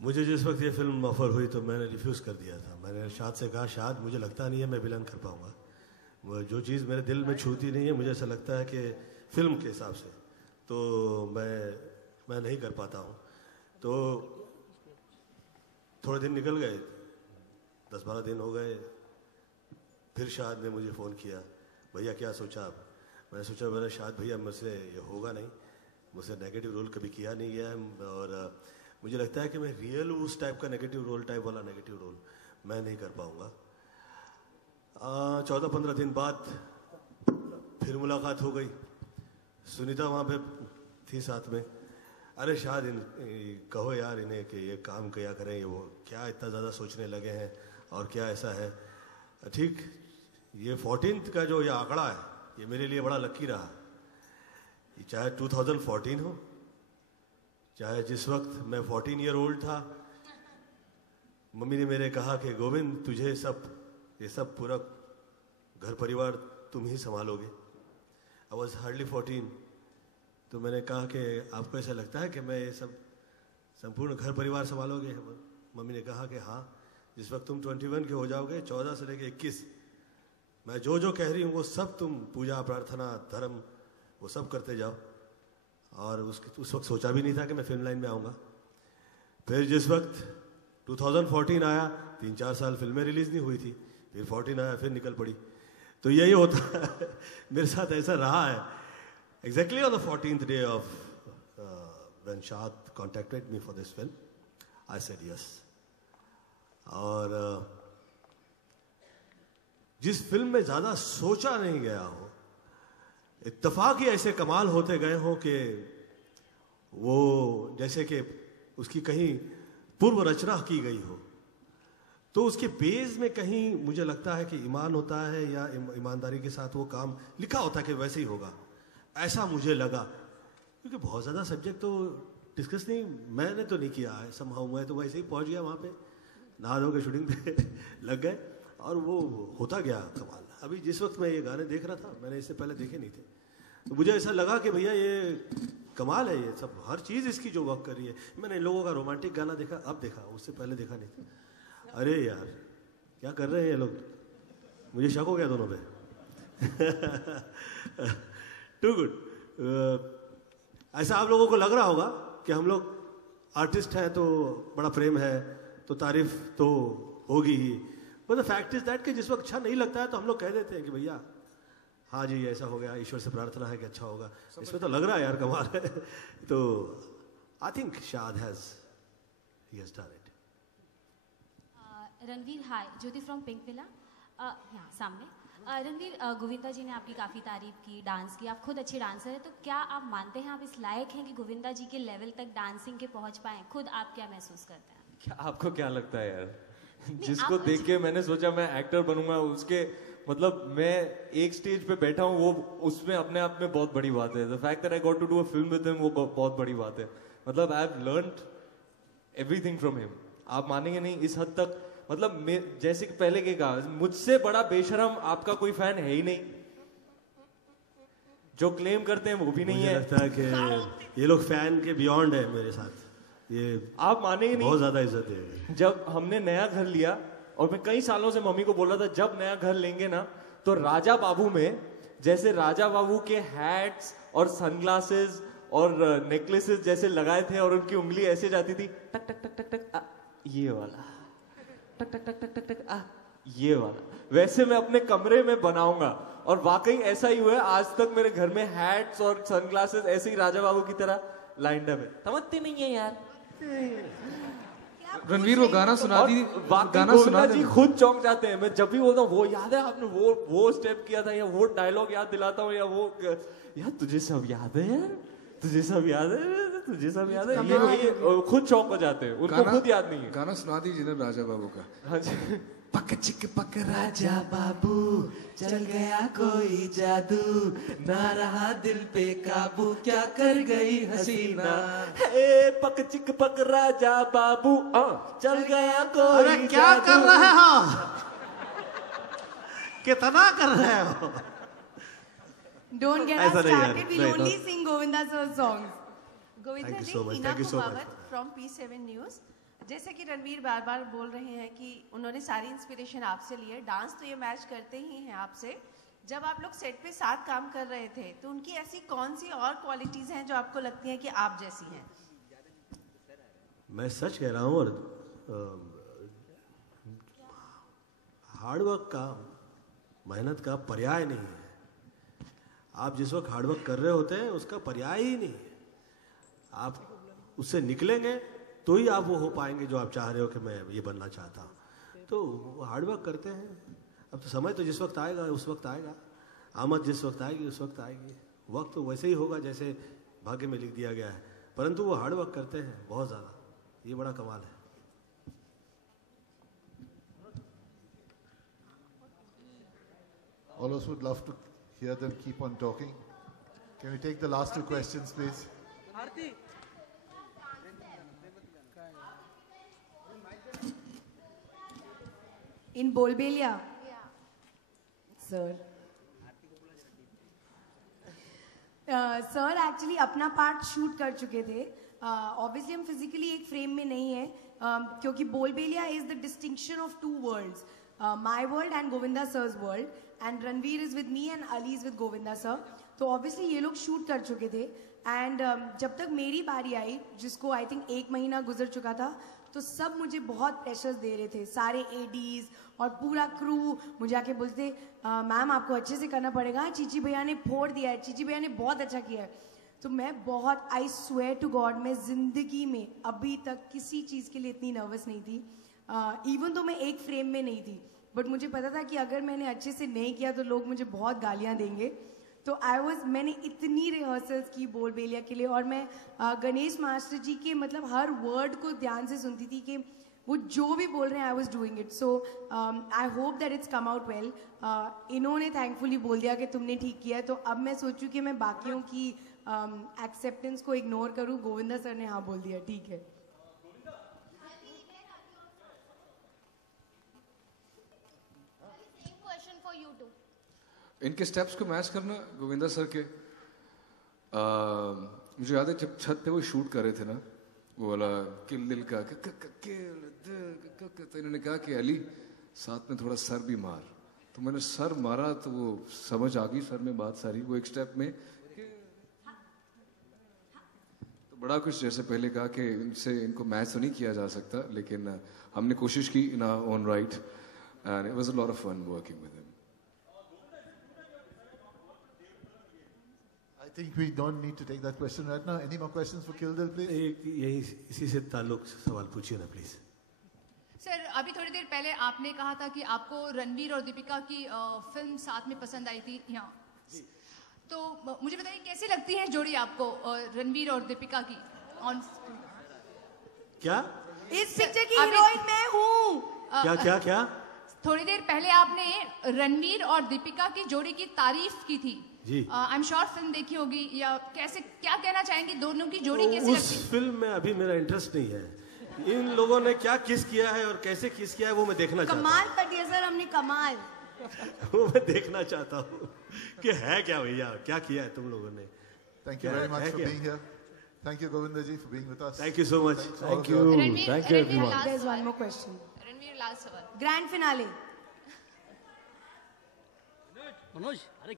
मुझे जिस वक्त ये फिल्म ऑफर हुई तो मैंने रिफ्यूज़ कर दिया था। मैंने शाद से कहा, शाद मुझे लगता नहीं है मैं विलन कर पाऊँगा, वो जो चीज़ मेरे दिल में छूती नहीं है, मुझे ऐसा लगता है कि फिल्म के हिसाब से तो मैं नहीं कर पाता हूँ। तो थोड़े दिन निकल गए, 10-12 दिन हो गए, फिर शाद ने मुझे फ़ोन किया, भैया क्या सोचा आप? मैंने सोचा मैंने शाद भैया मुझसे ये होगा नहीं, मुझसे नेगेटिव रोल कभी किया नहीं गया है और मुझे लगता है कि मैं रियल उस टाइप का नेगेटिव रोल टाइप वाला नेगेटिव रोल मैं नहीं कर पाऊँगा। 14-15 दिन बाद फिर मुलाकात हो गई, सुनीता वहाँ पे थी साथ में। अरे शायद कहो यार इन्हें कि ये काम क्या करें, ये वो क्या इतना ज़्यादा सोचने लगे हैं और क्या ऐसा है। ठीक, ये 14th का जो ये आंकड़ा है ये मेरे लिए बड़ा लकी रहा। चाहे 2014 हो, चाहे जिस वक्त मैं 14 ईयर ओल्ड था, मम्मी ने मेरे कहा कि गोविंद तुझे ये सब पूरा घर परिवार तुम ही संभालोगे। आई वॉज हार्डली 14, तो मैंने कहा कि आपको ऐसा लगता है कि मैं ये सब संपूर्ण घर परिवार संभालोगे? मम्मी ने कहा कि हाँ, जिस वक्त तुम 21 के हो जाओगे, 14 से लेकर 21, मैं जो जो कह रही हूँ वो सब तुम पूजा प्रार्थना धर्म वो सब करते जाओ। और उस वक्त सोचा भी नहीं था कि मैं फिल्म लाइन में आऊँगा। फिर जिस वक्त 2014 आया, 3-4 साल फिल्में रिलीज़ नहीं हुई थी, फिर 14 आया, फिर निकल पड़ी। तो यही होता है मेरे साथ ऐसा रहा है। Exactly on the 14th day of when Shad contacted me for this film, I said yes. और जिस फिल्म में ज़्यादा सोचा नहीं गया हो, इत्तेफाक ही ऐसे कमाल होते गए हो कि वो जैसे कि उसकी कहीं पूर्व रचना की गई हो, तो उसके बेस में कहीं मुझे लगता है कि ईमान होता है या ईमानदारी के साथ वो काम लिखा होता है कि वैसे ही होगा, ऐसा मुझे लगा। क्योंकि बहुत ज़्यादा सब्जेक्ट तो डिस्कस नहीं मैंने तो नहीं किया है, समहाउ मैं तो वैसे ही पहुंच गया वहाँ पे, नहा धो के शूटिंग पे लग गए और वो होता गया कमाल। अभी जिस वक्त मैं ये गाने देख रहा था, मैंने इससे पहले देखे नहीं थे, तो मुझे ऐसा लगा कि भैया ये कमाल है, ये सब हर चीज़ इसकी जो वर्क कर रही है। मैंने इन लोगों का रोमांटिक गाना देखा, अब देखा, उससे पहले देखा नहीं था। अरे यार क्या कर रहे हैं ये लोग, मुझे शक हो गया दोनों पे। Too good. ऐसा आप लोगों को लग रहा होगा कि हम लोग आर्टिस्ट हैं तो बड़ा प्रेम है, तो तारीफ तो होगी ही, but the fact is that कि जिस वक्त अच्छा नहीं लगता है तो हम लोग कह देते हैं कि भैया हाँ जी ऐसा हो गया, ईश्वर से प्रार्थना है कि अच्छा होगा। इसमें तो लग रहा है यार कमाल है। तो आई थिंक शाद has done it. Ranveer, hi, Jyoti from pink villa, यहाँ सामने। रणवीर, गोविंदा जी ने आपकी काफ़ी तारीफ की, डांस की, आप खुद अच्छे डांसर हैं, तो क्या आप मानते हैं आप इस लायक हैं कि गोविंदा जी के लेवल तक डांसिंग के पहुंच पाएं? खुद आप क्या महसूस करते हैं? क्या आपको क्या लगता है यार? जिसको देख के मैंने सोचा मैं एक्टर बनूंगा, उसके मतलब मैं एक स्टेज पे बैठा हूँ, वो उसमें अपने आप में बहुत बड़ी बात है। The fact that I got to do a film with him, वो बहुत बड़ी बात है। मतलब I have learned everything from him. आप मानेंगे नहीं इस हद तक, मतलब जैसे कि पहले के कहा, मुझसे बड़ा बेशरम आपका कोई फैन है ही नहीं। जो क्लेम करते हैं वो भी नहीं है। मुझे लगता है कि ये लोग फैन के बियॉन्ड है मेरे साथ, ये आप मानेंगे नहीं, बहुत ज्यादा इज्जत है। जब हमने नया घर लिया और मैं कई सालों से मम्मी को बोल रहा था जब नया घर लेंगे ना तो राजा बाबू में जैसे राजा बाबू के हैट्स और सनग्लासेस और नेकलेसेस जैसे लगाए थे और उनकी उंगली ऐसे जाती थी टक टक टक टक टक, ये वाला टक टक टक टक टक टक, ये वाला, वैसे मैं अपने कमरे में बनाऊंगा। और वाकई ऐसा ही हुआ है। आज तक मेरे घर में हैट्स और सनग्लासेस ऐसे ही राजा बाबू की तरह लाइंड अप है। समझते नहीं है यार। रणवीर वो गाना सुना दी, गाना सुना जी खुद चौंक जाते हैं। मैं जब भी बोलता हूँ वो याद है आपने वो स्टेप किया था, या वो डायलॉग याद दिलाता हूँ, या वो यार तुझे सब याद है, यार तुझे सब याद है, तुझे सब याद है, ये खुद चौंक हो जाते हैं, उनको खुद याद नहीं है। गाना सुना दीजिए ना राजा बाबू का। हाँ जी। पक चिक पक राजा बाबू, चल गया कोई जादू, ना रहा दिल पे काबू, क्या कर गई हसीना। हे पक चिक पक राजा बाबू, चल गया कोई। अरे क्या कर रहे हो, कितना कर रहे हो? Don't get us started. We'll only sing Govinda sir songs. Govinda Thank you so much. Ina Thank you so much. Kumawat from P7 News. जैसे कि रणवीर बार बार बोल रहे हैं कि उन्होंने सारी इंस्पिरेशन आपसे ली है, डांस तो ये मैच करते ही हैं आपसे। जब आप लोग सेट पे साथ काम कर रहे थे तो उनकी ऐसी कौन सी और क्वालिटीज हैं जो आपको लगती हैं कि आप जैसी हैं? मैं सच कह रहा हूँ, और हार्डवर्क का, मेहनत का पर्याय नहीं है। आप जिस वक्त हार्डवर्क कर रहे होते हैं उसका पर्याय ही नहीं है। आप उससे निकलेंगे तो ही आप वो हो पाएंगे जो आप चाह रहे हो कि मैं ये बनना चाहता हूँ। तो हार्डवर्क करते हैं। अब तो समय तो जिस वक्त आएगा उस वक्त आएगा, आमद जिस वक्त आएगी उस वक्त आएगी। वक्त तो वैसे ही होगा जैसे भाग्य में लिख दिया गया है, परंतु वो हार्डवर्क करते हैं बहुत ज़्यादा। ये बड़ा कमाल है। All of us would love to hear them keep on talking. Can we take the last two questions, please? In बोलबेलिया सर, सर एक्चुअली अपना पार्ट शूट कर चुके थे। ऑब्वियसली हम फिजिकली एक फ्रेम में नहीं है, क्योंकि बोलबेलिया is the distinction of two worlds, my world and Govinda sir's world, and Ranveer is with me and Ali is with Govinda sir. तो ऑब्वियसली ये लोग शूट कर चुके थे, एंड जब तक मेरी बारी आई, जिसको आई थिंक 1 महीना गुजर चुका था, तो सब मुझे बहुत प्रेशर्स दे रहे थे, सारे एडीज और पूरा क्रू मुझे आके बोलते, मैम आपको अच्छे से करना पड़ेगा, चीची भैया ने फोड़ दिया है, चीची भैया ने बहुत अच्छा किया है। तो मैं बहुत, आई स्वेयर टू गॉड, मैं जिंदगी में अभी तक किसी चीज़ के लिए इतनी नर्वस नहीं थी। इवन तो मैं एक फ्रेम में नहीं थी, बट मुझे पता था कि अगर मैंने अच्छे से नहीं किया तो लोग मुझे बहुत गालियाँ देंगे। तो मैंने इतनी रिहर्सल्स की बोलबेलिया के लिए, और मैं गणेश मास्टर जी के मतलब हर वर्ड को ध्यान से सुनती थी कि वो जो भी बोल रहे हैं, I was doing it. So I hope that it's come out well. इन्होंने थैंकफुली बोल दिया कि तुमने ठीक किया है, तो अब मैं सोचूं कि मैं बाकियों की एक्सेप्टेंस को इग्नोर करूं। गोविंदा सर ने हाँ बोल दिया, ठीक है। इनके स्टेप्स को मैच करना गोविंदा सर के, मुझे याद है जब छत पे वो शूट कर रहे थे ना, वो वाला किल दिल का तो इन्होंने कहा कि अली साथ में थोड़ा सर भी मार, तो मैंने सर मारा तो वो समझ आ गई सर में बात सारी। वो एक स्टेप में तो बड़ा कुछ, जैसे पहले कहा कि इनको मैच तो नहीं किया जा सकता, लेकिन हमने कोशिश की in our own right, and it was a lot of fun working with him. I think we don't need to take that question right now. Any more questions for Kill Dil, please? यही इसी से ताल्लुक सवाल पूछिए ना please. Sir, अभी थोड़ी देर पहले आपने कहा था कि आपको रणवीर और दीपिका की फिल्म साथ में पसंद आई थी यहाँ, तो मुझे बताइए कैसी लगती है जोड़ी आपको, रणवीर और दीपिका की ऑन? क्या इस पिक्चर की हीरोइन मैं हूँ। क्या क्या क्या? थोड़ी देर पहले आपने रणवीर और दीपिका की जोड़ी की तारीफ की थी जी। आई एम श्योर फिल्म देखी होगी, या कैसे, क्या कहना चाहेंगे दोनों की जोड़ी कैसी लगती है? उस फिल्म में अभी मेरा इंटरेस्ट नहीं है। इन लोगों ने क्या किस किया है और कैसे किस किया है वो मैं देखना चाहता हूँ। कमाल कर दिया सर हमने, कमाल। वो मैं देखना चाहता हूँ कि है क्या भैया, क्या किया है तुम लोगों ने। Thank you very much for being here. Thank you, Govinda ji, for being with us. Thank you so much. Thank you. Thank you everyone. There's one more question. Ranveer, last सवाल। Grand finale. मनोज, अरे